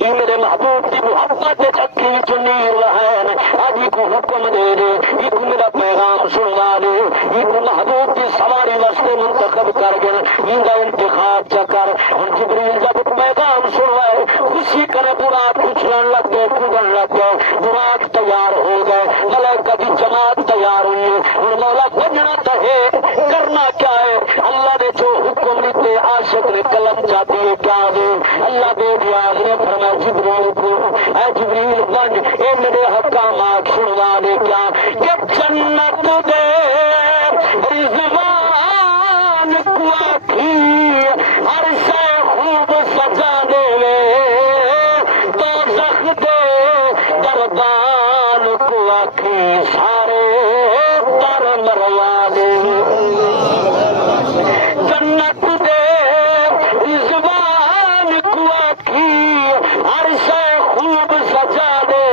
یہ میرے محبوب کی محبت چکی چنیر ہے آج کو حکم دے دے یہ میرا پیغام سنوا دے یہ محبوب کی سواری واسطے منتخب کر گئے ان کا انتخاب چکر ہوں جبریل جب پیغام سنوائے خوشی کرے براق اچھلن لگ گئے کودن لگ گئے براق تیار ہو گئے ملائکہ کی جماعت تیار ہوئی ہوں مولا بجنا تو ہے کرنا کیا ہے اللہ نے جو حکم دیتے عاشق نے قلم چاہتی ہے کیا دے اللہ دے دیا نے فرمایا جبریل کو اے جبریل بن اے میرے حکامات سنوا دے کیا کہ جنت دے رضوان کو آکھی ہر شے خوب سجا دے دوزخ دے دربان کو آکھی سارے در مروا دے جنت دے رضوان کو آکھی ہر شے خوب سجا دے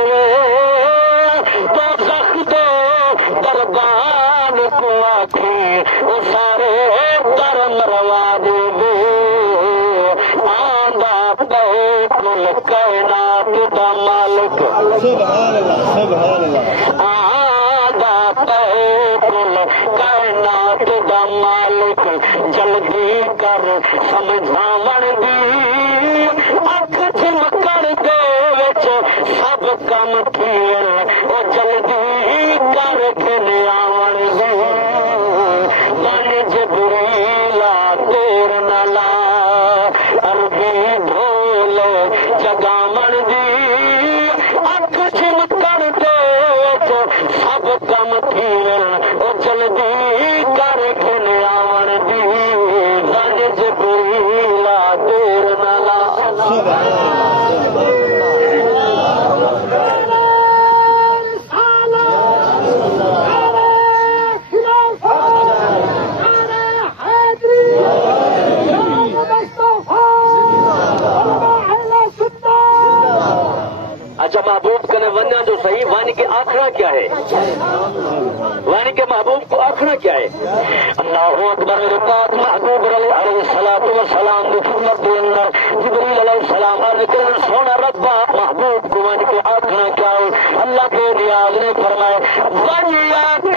دوزخ دے دربان کو آکھی وہ سارے در مروا دے آندا پہ کل کائنات دا مالک سبحان اللہ سبحان اللہ آندا پہ کل کائنات دا مالک جلدی کر سمجھاون دی اکھ جھمکن دے وچ سب کم کیے او جلدی کر کے آون دی من جبریل دیر نہ لا عربی ڈھول جگامن دی اکھ جھمکن دے وچ سب کم کیے او جلدی کر کے آون دی من جبریل دیر نہ لا اچھا محبوب کنے ونیا تو صحیح وانی کے آخرا کیا ہے وانی کے محبوب کو آخرا کیا ہے اللہ اکبر میرے پاک محبوب علیہ الصلوۃ والسلام کی خدمت کے اندر جبریل علیہ السلام عرض کرن سونا ربا محبوب کو وانی کے آخرا کیا ہے اللہ کے نیاز نے فرمایا ونیا کی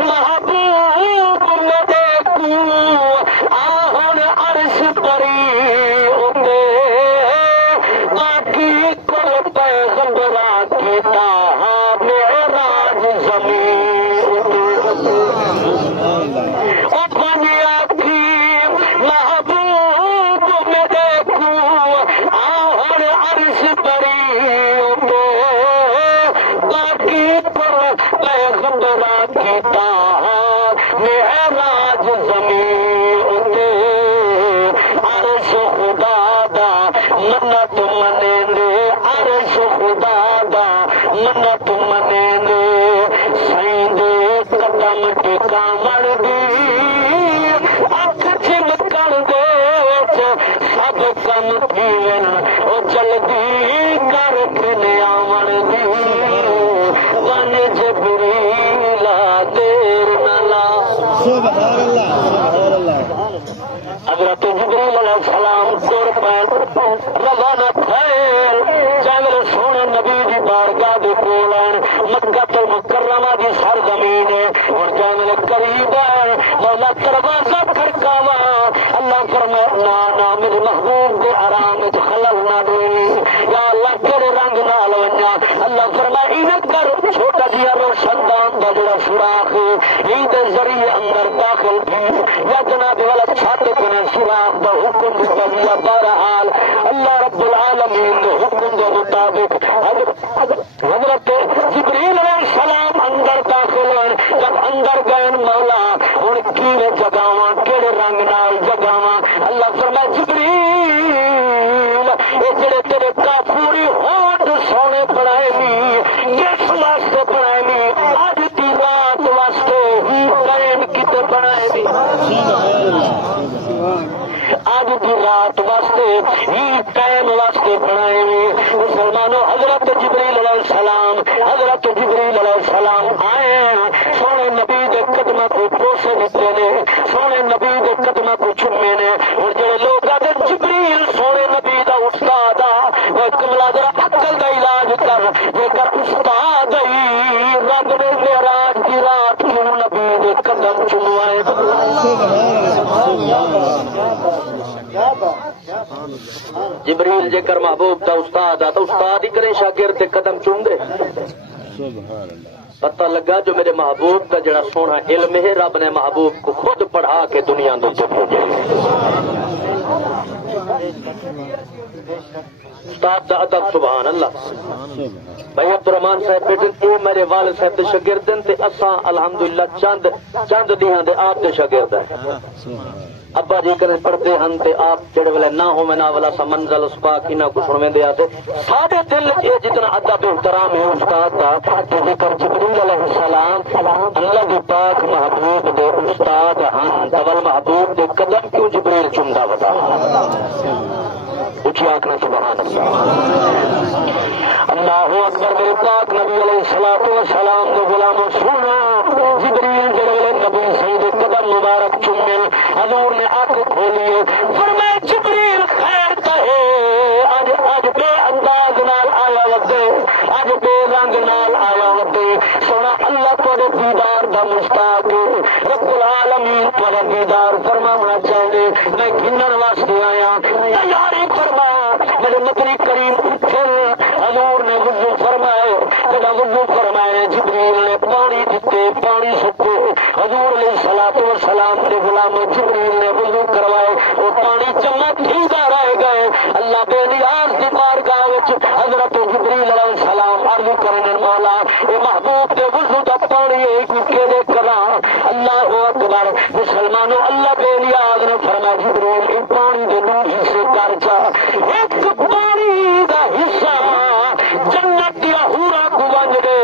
محبوب میں دیکھوں آہن عرش پری ہوتے باقی کل پیغمبرا کی تاہا معراج زمین او بنیا کی محبوب میں دیکھوں آہن عرش پری ہوتے باقی کل پیغمبرا کی تاہا معراج زمین ہوتے عرش خدا دا منت منے دے عرش خدا دا منت منے دے سائیں دے قدم ٹکاون دی اکھ جھمکن دے وچ سب کم کیون او جلدی کر کے آون دی ون جبریل دیر نہ لا سبحان اللہ سبحان اللہ حضرت جبریل علیہ السلام تر پہ روانہ پھیل چاہے سونے نبی دی بارگاہ دے کول مکہ المکرمہ دی سرزمین ہے اور جانے قریب ہے مولا دروازہ کھڑکاوا اللہ فرمایا نا میرے محبوب دے آرام وچ خلل نہ دے یا اللہ تیرے رنگ نال ونجا اللہ فرمایا این کر چھوٹا جہا روشن دان دا جڑا سوراخ این دے ذریعے اندر داخل تھی یا جناب والا چھت کنے سوراخ دا حکم دتا گیا بہرحال اللہ رب العالمین دے حکم دے مطابق حضرت جبریل علیہ السلام اندر داخل ہوئے جب اندر گئے مولا ہوں کیویں جگاواں کہڑے رنگ نال جگاواں اللہ فرمایا جبریل اے جڑے تیرے کافوری ہونٹ سونے بنائے نی کس واسطے بنائے نی اج دی رات واسطے قائم کیتے بنائے نی اج کی رات واسطے ہی ٹائم واسطے بنائے ہوئے مسلمانوں حضرت جبریل علیہ السلام آئے سونے نبی دے قدمہ کو پوسے دیتے نے سونے نبی دے قدمہ کو چومے نے اور جڑے لوگ آتے جبریل دئی رب نے معراج کی رات کیوں نبی دے قدم چومائے جبریل جے کر محبوب دا استاد آ تو استاد ہی کرے شاگرد دے قدم چوم دے پتہ لگا جو میرے محبوب کا جڑا سونا علم ہے رب نے محبوب کو خود پڑھا کے دنیا دے بھیجے استاد دا ادب سبحان اللہ بھائی عبدالرحمان صاحب بیٹن اے میرے والد صاحب دے شاگرد تے اساں الحمدللہ چند دیاں دے آپ دے شاگرد ہیں ابا جی کرے پڑھتے ہیں تے آپ جڑے ویلے نہ ہوویں نہ والا سا منزل اس پاک انہاں کو سنویں دے آتے ساڈے دل اے جتنا ادب احترام ہے استاد دا تے ذکر جبریل علیہ السلام اللہ دی پاک محبوب دے استاد ہن دول محبوب دے قدم کیوں جبریل چومدا بتا اچھی آنکھنا سبحان اللہ اللہ اکبر میرے پاک نبی علیہ الصلوۃ والسلام دے غلاموں سنو جبریل جڑے نبی سید قدم مبارک چومے حضور نے آنکھ کھولیے فرمایا جبریل خیر کہے اج بے انداز نال آیا وتے اج بے رنگ نال آیا وتے سونا اللہ تیرے دیدار دا مشتاق رب العالمین تیرے دیدار فرمانا چاہے میں گھنن واسطے آیا تیاری فرما میرے مدنی کریم اٹھن حضور نے وضو فرمائے جب وضو فرمائے جبریل نے پانی دیتے پانی سکے حضور علیہ الصلوۃ والسلام کے غلام جبریل نے وضو کروائے وہ پانی چمک ٹھیکا رہ گئے اللہ بے نیاز کی بارگاہ وچ حضرت جبریل علیہ السلام عرض کرنے مولا اے محبوب دے وضو دا پانی ایک کیڑے کراں اللہ اکبر مسلمانوں اللہ بے نیاز نے فرمایا جبریل اے پانی دے نور حصے کر جا ایک پانی دا حصہ جنت دیا حورا کو ونج دے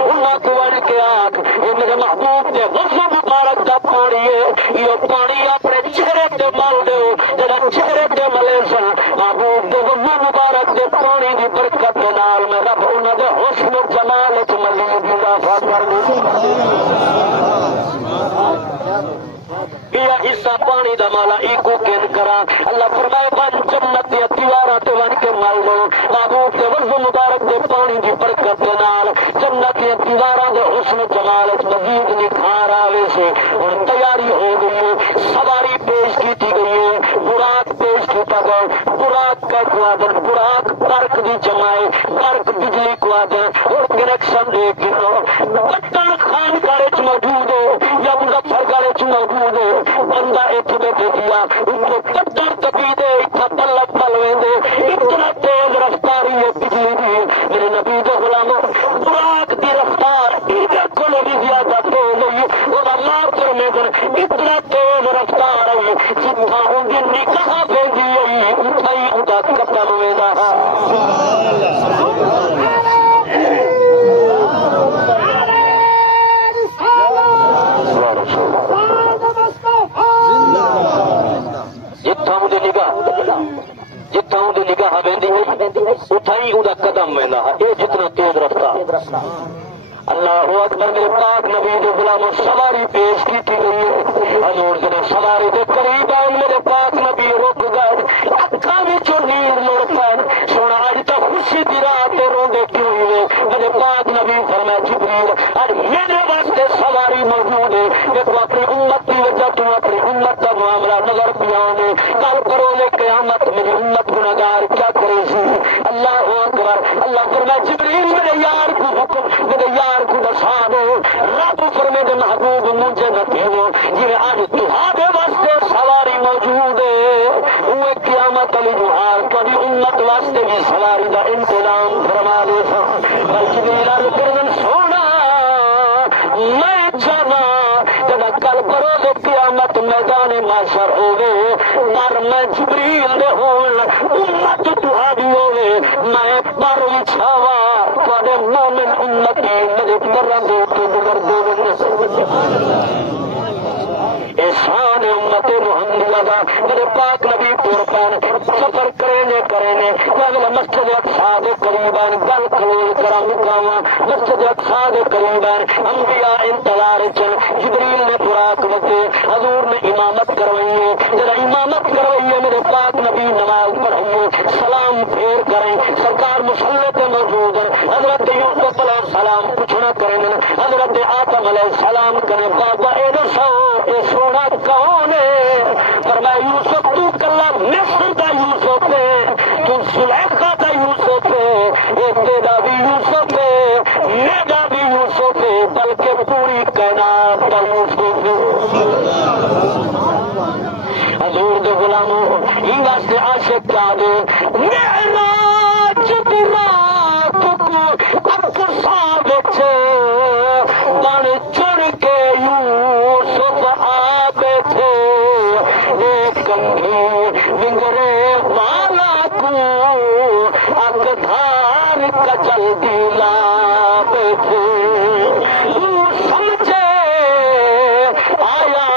انہاں کو ونج کے آکھ یہ میرے محبوب دے وضو مبارک دا پانی ہے یہ پانی اپنے چہرے تے مل دیو جڑا چہرے تے ملے سن محبوب دے وضو مبارک دے پانی دی برکت دے نال میں رب انہاں دے حسن و جمال وچ مزید اضافہ کر دے یہ حصہ پانی دا مالا ایکو کین کرا اللہ فرمائے بن جنت دی دیواراں تے ون کے مل لو محبوب دے وضو مبارک دے پانی دی برکت دے نال جنت دی دیواراں دے حسن و جمال وچ مزید نکھار آوے سے ہن تیاری ہو گئی ہے سواری پیش کی گئی ہے براق پیش کیتا گیا براق کا کوادن براق برق دی جمائے برق بجلی کوادن اور کنیکشن دے گنو پٹن خان گڑے چ موجود ہے یا مظفر گڑے چ موجود ہے بندہ ایتھے بیٹھے دیا ان کو پٹن کبھی دے اتنا پلک پلویں دے اتنا تیز رفتاری ہے بجلی دی میرے نبی دے غلاموں براق دی رفتار ادھر کولو بھی زیادہ تیز ہے وہ اللہ کرنے دن اتنا تیز رفتار ہے جتنا ان دی نکاح بھیجی ہے اتنا ہی ادا قدم ویندا جتھاں دی نگاہ ویندی ہے اتھا ہی ادا قدم ویندا ہے یہ جتنا تیز رفتار اللہ اکبر میرے پاک نبی دے غلاموں سواری پیش کی گئی ہے حضور جب سواری دے قریب آئے میرے پاک نبی رک گئے اکھاں وچوں نیند مڑ پے سونا اج تک خوشی دی رات روندے کیوں ہوئے میرے پاک نبی فرمایا جبریل اج میرے واسطے سواری موجود ہے دیکھو اپنی امت کی وجہ تو اپنی امت کا معاملہ نظر پیانے کل کرو لے قیامت میری امت گناہگار کیا کرے سی اللہ اکبر اللہ فرمایا جبریل میرے یار کو حکم میرے یار کو دسا دو رب فرمے دے محبوب مجھے نہ کہو جی آج تہاڈے واسطے سواری موجود ہے وہ قیامت علی جوہار کبھی امت واسطے بھی سواری دا انتظام فرما دے بلکہ میرا کرن سونا میں جانا جب کل کرو دے قیامت میدان محشر ہوے پر میں جبریل دے ہون امت تہاڈی ہوے میں پر وچھاوا تواڈے مومن امتی میرے کرن دے تو گزر دے احسان امت محمدیہ دا میرے پاک نبی پور پین سفر کرنے مسجد اقصی دے قریب گل کلوز کرا مکاواں مسجد اقصی دے قریب انبیاء انتظار چن جبریل نے براق وتے حضور نے امامت کروائی ہے جڑا امامت کروائی ہے میرے پاک نبی نماز پڑھائیے سلام پھیر کریں سرکار مصلی پہ موجود ہیں حضرت یوسف علیہ السلام السلام پوچھنا کریں حضرت آدم علیہ السلام کریں بابا اے دسو اے سونا کون ہے؟ فرمایا یوسف تو کلا مصر دا یوسف ہے، تو زلیخا دا یوسف ہے، اے تیرا بھی یوسف ہے، میرا بھی یوسف ہے، بلکہ پوری کائنات دا یوسف ہے۔ حضور دے غلاموں یہ واسطے عاشق کیا دے معراج دی رات کو اقصا وچ بن چڑ کے یوسف آ بیٹھے، ایک کنڈی ونگرے والا کو اگ دھار کچل دی لا بیٹھے، سمجھے آیا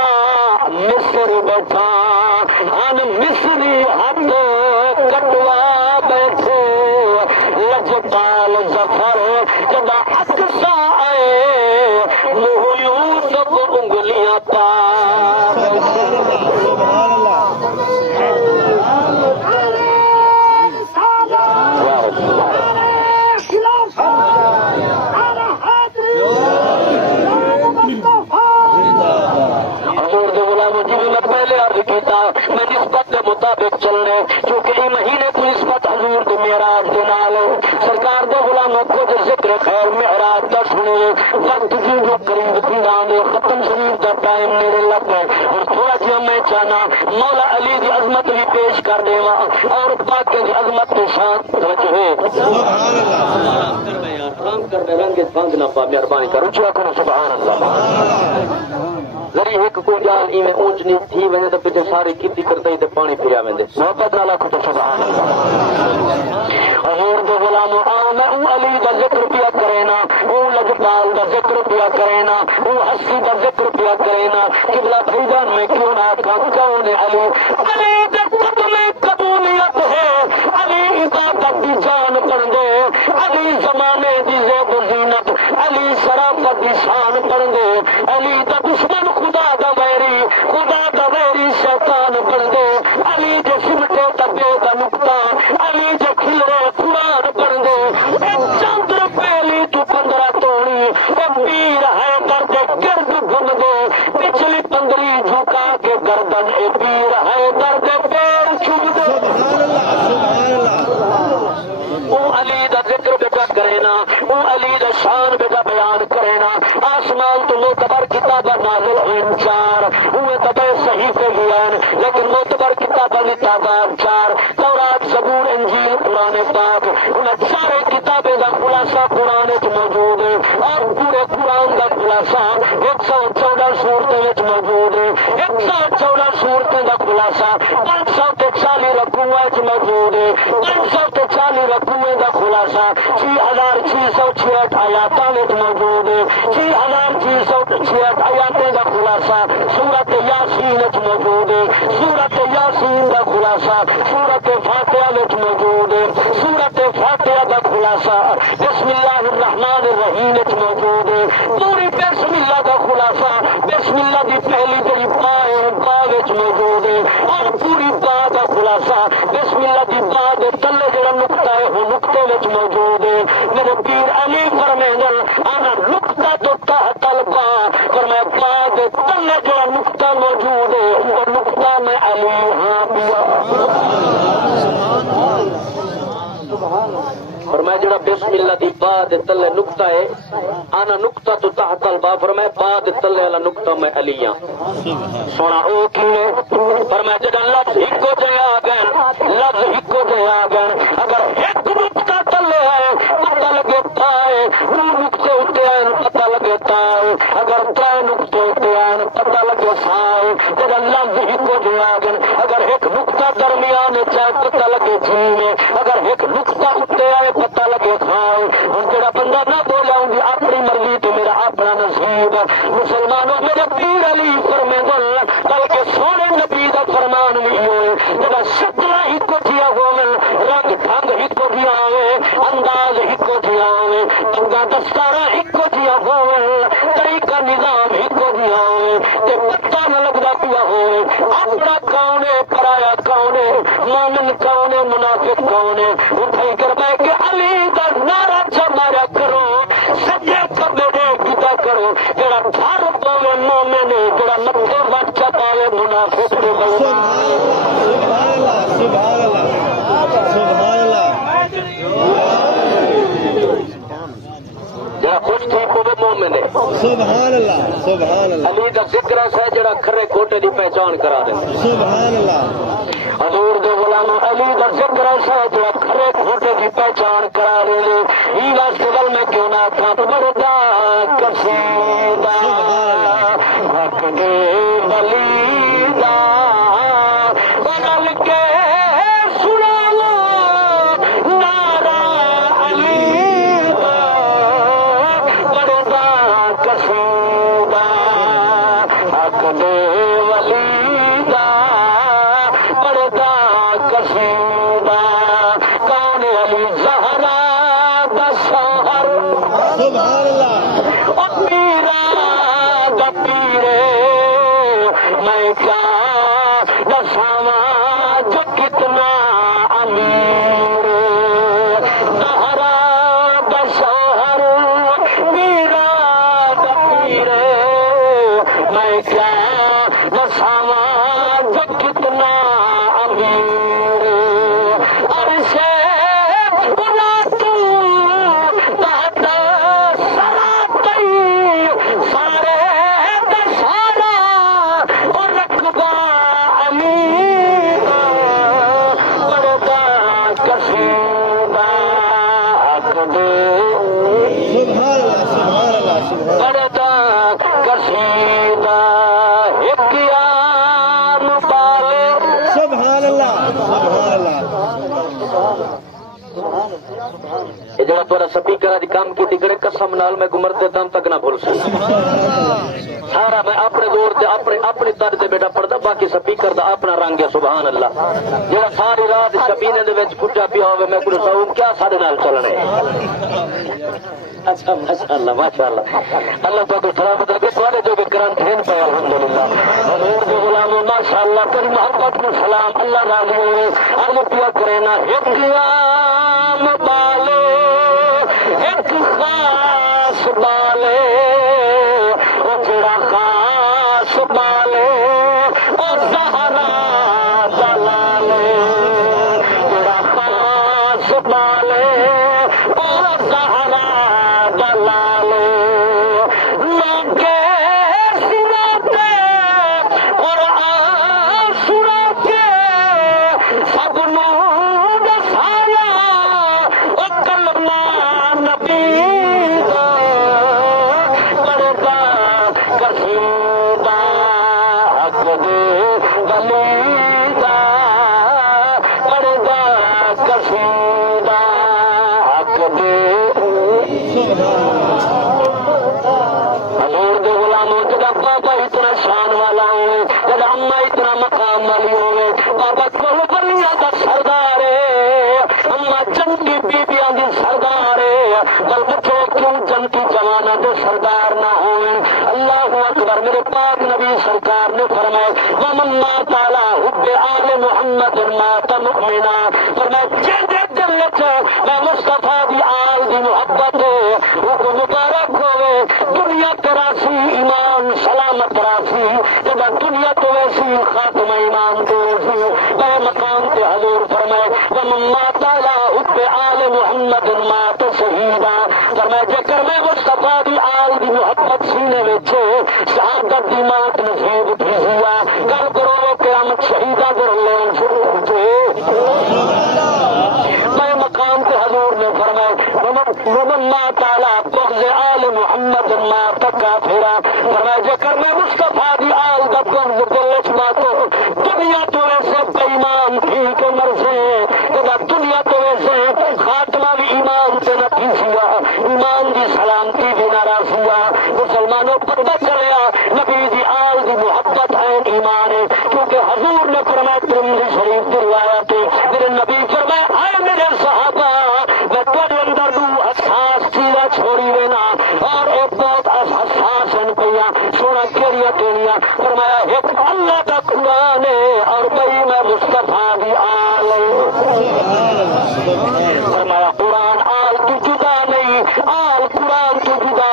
مصر بیٹھا مصری ہاتھ کٹوا بیٹھے، لجپال ظفر جب اقصا آئے وہ یوسف انگلیاں پا میں نسبت کے مطابق چلنے کیونکہ یہ مہینے کی نسبت حضور کے معراج کے نال سرکار دے غلاموں کو جو ذکر خیر معراج کا سنے وقت جو قریب تھی آنے ختم شریف کا ٹائم میرے لگ گئے اور تھوڑا جہا میں چاہنا مولا علی کی عظمت بھی پیش کر دے اور باقی کی عظمت کے ساتھ توجہ رنگ بند نہ پا مہربانی کرو چا کرو سبحان اللہ ذری ایک کو جال ای میں اونچ نیچ تھی وجہ تو پیچھے ساری کیتی کرتے ہی تے پانی پھریا ویندے محبت نال آکھو تو سبحان اللہ۔ حضور دے غلامو آؤ میں او علی دا ذکر پیا کرینا، او لجپال دا ذکر پیا کرینا، او ہستی دا ذکر پیا کرینا، قبلہ بھیجان میں کیوں نہ آکھا کون علی؟ علی دے قدم قبولیت ہے، علی عبادت دی جان پڑھ دے، علی زمانے دی زیب و زینت، علی شرافت دی شان پڑھ دے، علی دا دشمن خدا دا ویری، خدا دا ویری شیطان بن دے، علی جو سمٹے دبے دا نکتا، علی جو کھلے قرآن بن دے، اے چندر پہلی تو 15 توڑی، اے پیر ہے درد گرد گھم دے، پچھلی 15 جھکا کے گردن، اے پیر ہے درد پیر چھپ دے۔ او علی دا ذکر بیٹا کرینا، او علی دا شان بیٹا بیان کرینا، آسمان تو معتبر کتاب نازل ہوئیں 4 ہوئے دبے صحیفے گئے لیکن معتبر کتاب تعداد 4 تورات زبور انجیل قرآن پاک انہیں سارے کتابیں کا خلاصہ قرآن موجود ہے اور پورے قرآن کا خلاصہ 114 صورتیں موجود ہے، 114 صورتیں کا خلاصہ 540 رکوع موجود ہے، 540 رکوع کا خلاصہ 6666 آیاتوں میں موجود ہے، 6666 آیاتیں کا خلاصہ سورت یاسین موجود ہے، سورت یاسین کا خلاصہ سورت فاتحہ موجود ہے، سورت فاتحہ کا خلاصہ بسم اللہ الرحمن الرحیم موجود ہے، پوری بسم اللہ کا خلاصہ بسم اللہ کی پہلی تیری با موجود ہے اور پوری با کا خلاصہ بسم اللہ کی با تلے جڑا نقطہ ہے وہ نقطے موجود ہے۔ میرے پیر علی فرمیدل آنا نقطہ تو تحت البا فرمایا بعد تلے جڑا نقطہ موجود ہے وہ نقطہ میں علی ہاں پیا فرمایا جڑا بسم اللہ دی بعد تلے نقطہ ہے آنا نقطہ تو تحت البا فرمایا بعد تلے والا نقطہ میں علی ہاں سونا او کیے فرمایا جڑا لفظ ہکو جے آ گئے لفظ ہکو جے آ گئے اگر ایک نقطہ تلے ہے پتہ لگے پائے وہ نقطے اٹھے آئے پتہ لگے تائے اگر تائے نقطے اٹھے آئے پتہ لگے سائے جڑا لفظ ہکو جے آ گئے اگر ایک نقطہ درمیان چاہے پتہ لگے جھیلے اگر ایک نقطہ اٹھے آئے پتہ لگے کھائے ہوں جڑا بندہ نہ بولا ہوں گی اپنی مرضی تو میرا اپنا نصیب مسلمانوں میرے پیر علی فرمیدل بلکہ سونے نبی کا فرمان بھی ہوئے جڑا شکل ہی کو دیا ہوئے رنگ ڈھنگ ہی کو دیا ہوئے انداز ہی کو دیا ہوئے تنگا دستارا ہی کو دیا ہوئے طریقہ نظام ہی کو دیا ہوئے تے پتہ نہ لگتا پیا ہوئے اپنا کون ہے پرایا کون ہے مومن کون ہے منافق کون ہے اٹھائی کر پائے کہ علی کا نعرہ مارا کرو سجے کبے دے کیتا کرو جڑا گھر پاوے مومن جڑا متھے وٹ پاوے منافق دے سبحان اللہ سبحان اللہ سبحان اللہ جڑا خوش ٹھیک ہوے مومن ہے سبحان اللہ سبحان اللہ علی دا ذکر ہے جڑا کھرے کھوٹے دی پہچان کرا دے سبحان اللہ حضور دے غلام علی دا ذکر ہے جڑا کھرے کھوٹے دی پہچان کرا دے ہی واسطے دل میں کیوں نہ تھا بڑا قصیدہ حق دے ولی دا بدل کے سناو نعرہ علی دا بڑا قصیدہ حق دے ولی دا بڑا قصیدہ کون علی زہرا دا شوہر سبحان اللہ پیرا دا پیرے میں کیا دساواں جو کتنا امیر زہرا دا شوہر پیرا دا پیرے میں کیا دساواں جو کتنا امیر عرشے بنا تو تحت سراتی سارے دسارا اور رقبہ امیر بڑا قصیدہ حق دے سبحان اللہ سبحان اللہ سبحان بڑا قصیدہ ایک یار پالے سبحان اللہ سبحان اللہ یہ جڑا تھوڑا سپیکر دی کام کی ٹکڑے قسم نال میں گمرتے دم تک نہ بھول سکتا سارا میں اپنے دور سے اپنی طرز سے بیٹا پڑھتا باقی سپیکر دا اپنا رنگ ہے سبحان اللہ جڑا ساری رات شبینے دے وچ پھٹا پیا ہوے میں کوئی ساؤں کیا سارے نال چلنے اچھا ماشاءاللہ ماشاءاللہ اللہ پاک سلامت رکھے سارے جو کہ کرن تھین پہ الحمدللہ حضور کے غلاموں ماشاءاللہ کری محبت کو سلام اللہ راضی ہوئے عرض کیا کرے نا ایک قیام بالے ایک خاص بالے وہ جڑا خاص بالے وہ زہرا دلالے جڑا خاص بالے وہ زہرا دلالے لوگے سناتے قرآن سنا کے سب نور سایا وہ کلمہ نبی دا بڑا قصیدہ حق دے ولی دا بڑا قصیدہ حق دے حضور دے غلاموں جگہ بابا اتنا شان والا ہوئے جگہ اما اتنا مقام والی ہوئے بابا کل بلیاں دا سردار ہے اما جنتی بیبیاں دی سردار ہے بل بچے کیوں جنتی جوانہ دے سردار نہ ہوئے اللہ اکبر میرے پاک نبی سرکار نے فرمائے ومن مات علی حب آل محمد مات مؤمنا فرمائے جیدے دل میں مصطفیٰ دی آل دی محبت روح مبارک ہوئے دنیا تراسی ایمان سلامت راسی جب دنیا تو ویسی خاتم ایمان تو ویسی میں مقام تے حضور فرمائے ومن مات علی حب آل محمد مات شہیدا فرمائے جکر میں مصطفیٰ دی آل دی محبت سینے وچے شہادت دی موت نصیب تھی ہوا گل کرو قیامت شہیدہ در لین شروع ہوتے میں مقام تے حضور نے فرمائے ومن مات علی بغض آل محمد مات کافرا فرمائے جکر میں مصطفیٰ دی آل دا بغض دلچ ماتو دنیا تو ایسے بےمان تھی کہ مرسے جب دنیا تو ایسے خاتمہ بھی ایمان سے نہ تھی ہوا ایمان دی سلامتی بھی ناراض ہوا مسلمانوں پتہ چلیا نبی دی آل دی محبت ہے ایمان ہے کیونکہ حضور نے فرمایا ترمذی شریف کی روایت ہے میرے نبی فرمایا آئے میرے صحابہ میں تیرے اندر دو حساس چیزیں چھوڑی دینا اور ایک بہت حساس ان پیا سونا کیڑیاں کیڑیاں فرمایا ایک اللہ کا قرآن ہے اور بھائی میں مصطفیٰ دی آل فرمایا قرآن آل تو جدا نہیں آل قرآن تو جدا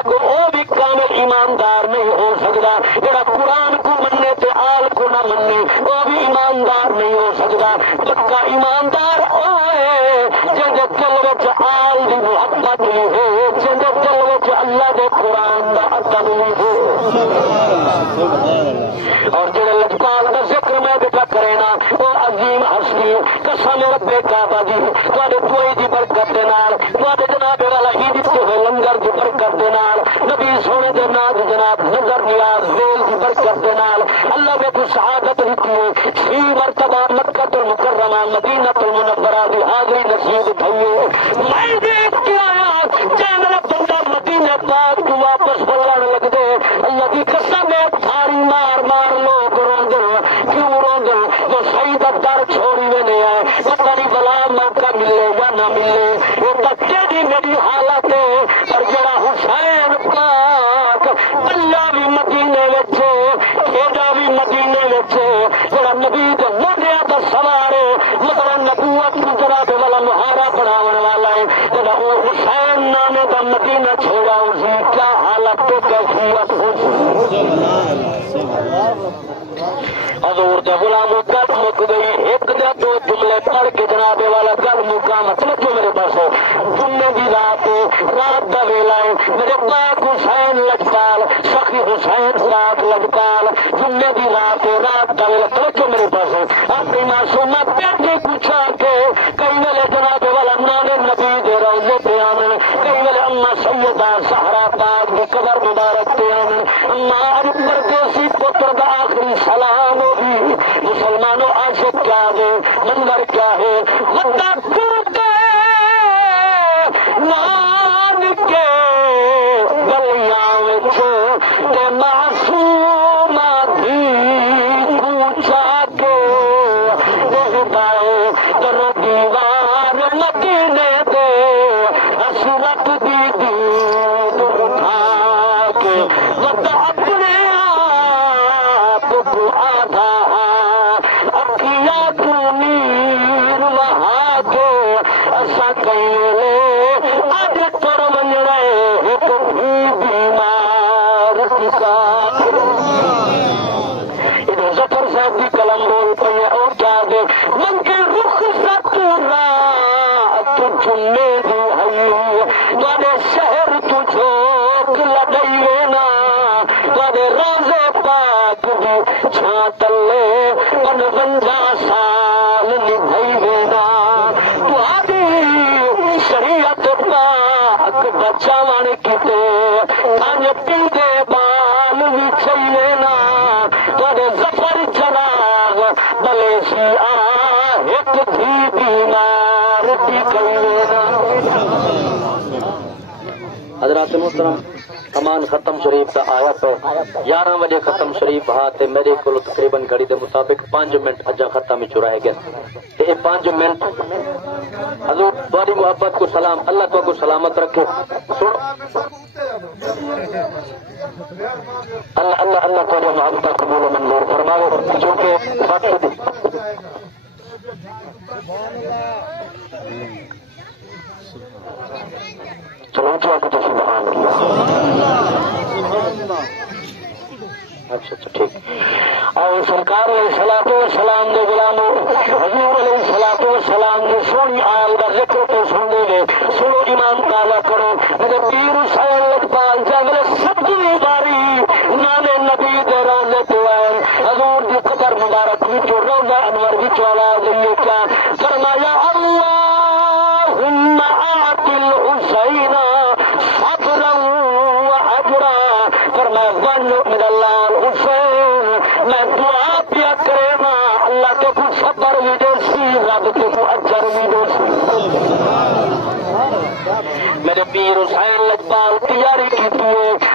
آگو وہ بھی کامل ایماندار نہیں ہو سکتا. جڑا قرآن کو مننے تے آل کو نہ مننے وہ بھی ایماندار نہیں ہو سکتا. پکا ایماندار ہوئے جن دل وچ آل دی محبت نہیں ہو، جن دل وچ اللہ دے قرآن دا ادب نہیں ہو. اور جڑے لجپال کا ذکر میں بیٹا کرے نا وہ عظیم ہستی قسم رب کعبہ دی تواڈے کوئی دی برکت دے نال تواڈے جناب والا عید تے ہوئے لنگر دی برکت دے نال نبی سونے دے نام جناب نظر نیاز ویل دی برکت دے نال اللہ نے تو سعادت دتی ہے. 6 مرتبہ مکہ المکرمہ مدینہ المنورہ دی حاضری نصیب تھئی. میں دیکھ کے آیا جے میرا بندہ مدینہ پاک کو واپس بولن لگ دے اللہ دی قسم ہے ساری مار مار لوگ روندن. کیوں روندن؟ جو سعید در چھوڑی میں نہیں ہے پتہ نہیں بلا موقع ملے یا نہ ملے. وہ بچے دی میری حالت ہے پر جڑا حسین پاک اللہ بھی مدینے وچ کھیڈا بھی مدینے وچ جڑا نبی دے موڈیاں تے سوار مطلب نبوت کو جناب والا مہارا بناون والا ہے. جڑا وہ حسین نامے دا مدینہ چھوڑا اسی کیا حالت تو کیفیت ہوئی. حضور دے غلاموں گل مک گئی. ایک یا دو جملے پڑھ کے جناب والا گل مکا مطلب جو میرے پاس جمعے کی رات رات کا ویلا ہے میرے پاک حسین لجپال سخی حسین پاک لجپال جمعے کی رات رات کا ویلا توجہ میرے پاس اپنی معصومہ پیٹے پوچھا کے کئی ویلے جناب والا نانے نبی دے روزے پہ آمن کئی ویلے اما سیدہ سہرا پاک کی قبر مبارک پہ آمن اما اکبر دوسی پتر دا آخری سلام ہوگی. مسلمانوں عاشق کیا ہے منظر کیا ہے وطا کرتے نان کے گلیاں تے معصومہ بھی پوچھا کے دہدائے در دیوار مدینے دے حسرت دی دید اٹھا کے وطا اپنے آپ کو آدھا اکھیاں کو نیر وہاں کے ایسا کہیے اج تر من رہے تو بھی بیمار کسا. ادھر ظفر صاحب کی قلم بول پہ اور کیا دے من کے رخ ستورا تو چنے دی ہے تھوڑے شہر تو جھوک لگئی نا تھوڑے روزے پاک بھی چھان تلے 55 سال نبھائی نا تھوڑی شریعت پاک بچاون کیتے کھان پیندے بال بھی چاہیے نا تھوڑے ظفر چراغ بلے سی ایک تھی بیمار بھی کہیے نا. حضرات محترم امان ختم شریف کا آیا پہ 11 بجے ختم شریف ہاتھ میرے کو تقریباً گھڑی کے مطابق 5 منٹ اجا ختم ہی رہ گیا. یہ 5 منٹ حضور تاری محبت کو سلام اللہ تو کو سلامت رکھے. اللہ اللہ اللہ تاری محبت قبول و منظور فرماوے چونکہ وقت چلو چاہ تو سبحان اللہ. اچھا ٹھیک. اور سرکار علیہ الصلوۃ والسلام دے غلاموں حضور علیہ الصلوۃ والسلام دی سونی آل دا ذکر تو سننے لے سنو ایمان تازہ کرو. میرے پیر حسین لجپال جنگل 7ویں باری نانے نبی دے روزے پہ آئے حضور دی قبر مبارک وچوں روزہ انور وچوں آواز یہ کیا فرمایا اللہم آت الحسین صبرا واجرا. فرمایا ون من اللہ حسین میں دعا پیا کرنا اللہ کے کو صبر بھی دے سی رب کے کو اجر بھی دے سی. میرے پیر حسین لجپال تیاری کی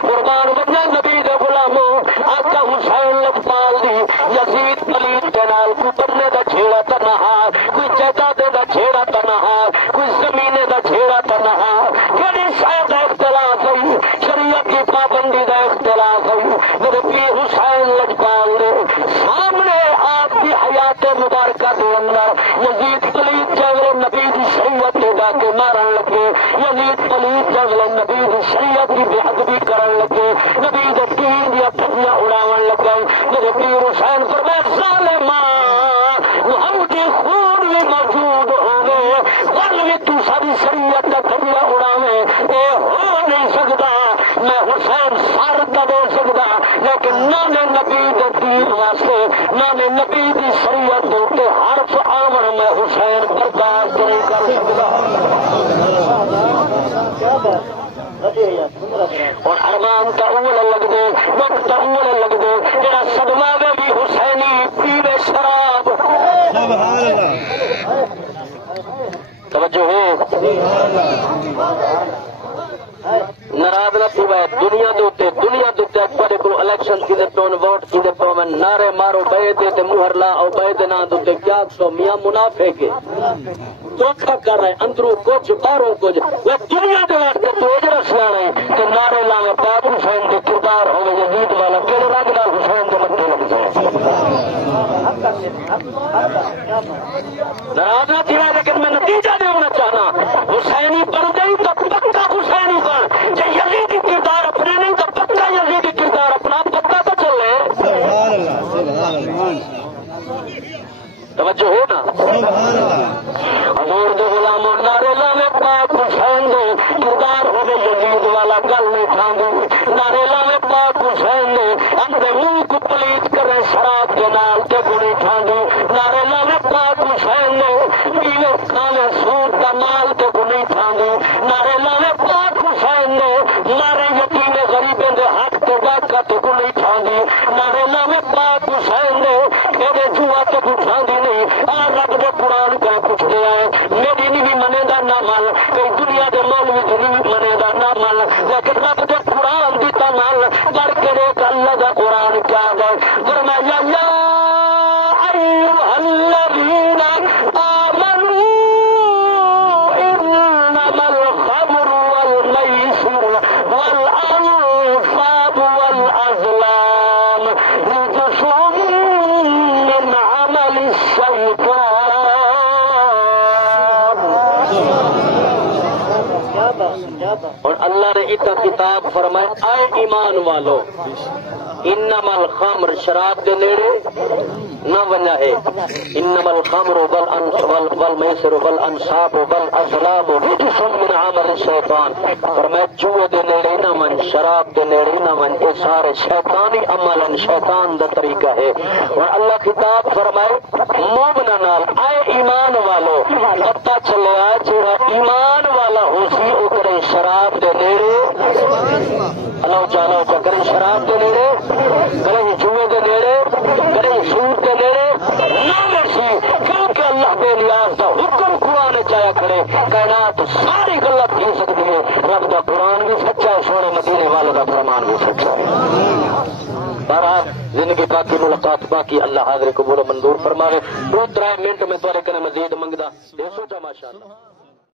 قربان بجا نبی دے غلاموں آقا حسین لجپال دی یزید پلیت کے نال کوئی بننے دا چھیڑا تنہا کوئی جائیداد دا چھیڑا تنہا کوئی زمینے دا چھیڑا تنہا کیڑی شاید اختلاف ہوئی شریعت کی پابندی دا اختلاف ہوئی. میرے پیر حسین لجپال دے سامنے آپ کی حیات مبارکہ دے اندر یزید پلیت جاوے نبی دی شریعت دے ڈاکے مارن لگے یزید پلیت جنگل نبی دی شریعت کی بے ادبی کرن لگے نبی دے دین دیا دھجیاں اڑاون لگے میرے پیر حسین فرمائے ظالما محمد کے خون بھی موجود ہوگے ول بھی تو ساری شریعت کا دھجیاں اڑاوے اے ہو نہیں سکتا میں حسین سر کا دے سکتا لیکن نہ نبی دے دین واسطے نہ نبی دی شریعت کے حرف آمن میں حسین برداشت نہیں کر سکتا اور ارمان کا اول لگ دے وقت اول لگ دے جڑا صدمہ میں بھی حسینی پیوے شراب توجہ ہے ناراض نہ پیوائے دنیا دے بڑے کو الیکشن کی دے پون ووٹ کی دے پون نعرے مارو بے دے تے مہر لا او بے دے نا دے کیا سو میاں منافق ہے دھوکا کر رہے اندروں کچھ باہروں کچھ وہ دنیا دے واسطے تو اجر سیاں ہے کہ نعرے لاوے پاک حسین دے کردار ہوے یزید والا کیڑے رنگ نال حسین دے متھے لگ جائے ناراض نہ تھی لیکن میں نتیجہ دینا چاہنا حسینی بن گئی تو پکا حسینی بن جب یزیدی کردار اپنے نہیں تو پکا یزیدی کردار اپنا پکا تو چلے توجہ ہو نا حضور دے غلام نعرے لاوے پاک حسین دے کردار ہوے یزید والا گل نہیں کھاندی نعرے لاوے پاک حسین دے اپنے منہ کو پلیت کرے شراب دے نال تے گڑی کھاندی نعرے لاوے پاک حسین دے پیوے کھاوے سود دا مال تے گڑی کھاندی نعرے لاوے پاک حسین دے مارے یتیم غریبیں دے حق تے ڈاکا تے گڑی کھاندی نعرے لاوے پاک حسین دے ایڈے جوا تے کھاندی نہیں آ رب دے قرآن کا کچھ دے آئے میری نہیں بھی منے دا نہ مل کئی دنیا دے مولوی دی نہیں منے دا نہ مل لیکن رب دے قرآن دی تا مل بڑھ کے ایک اللہ دا قرآن کیا گئے فرمایا یا ایھا الذین آمنوا انما الخمر والمیسر والانصاب والازلام رجس من عمل الشیطان اور اللہ نے اتنا کتاب فرمایا اے ایمان والو انما الخمر شراب دے نیڑے نہ وجہ ہے انما الخمر والمیسر والانصاب والازلام رجس من عمل الشیطان فرمایا جوے دے نیڑے نہ من شراب دے نیڑے نہ من یہ سارے شیطانی عمل شیطان دا طریقہ ہے اور اللہ کتاب فرمائے مومناں نال اے ایمان والو پتہ چلیا جڑا ایمان والا ہو سی او کرے شراب دے نیڑے اللہ چالو کرے شراب دے نیڑے کرے جوے دے نیڑے کرے سود دے نیڑے نہ سی کیونکہ اللہ بے نیاز دا حکم قرآن چایا کھڑے کائنات ساری غلط ہی سکتی ہے رب دا قرآن بھی سچا ہے سونے مدینے والے دا فرمان بھی سچا ہے بہرحال زندگی باقی ملاقات باقی اللہ حاضر قبول و منظور فرماوے 2-3 منٹ میں تھوڑے کنے مزید منگدا دے سوچا ماشاءاللہ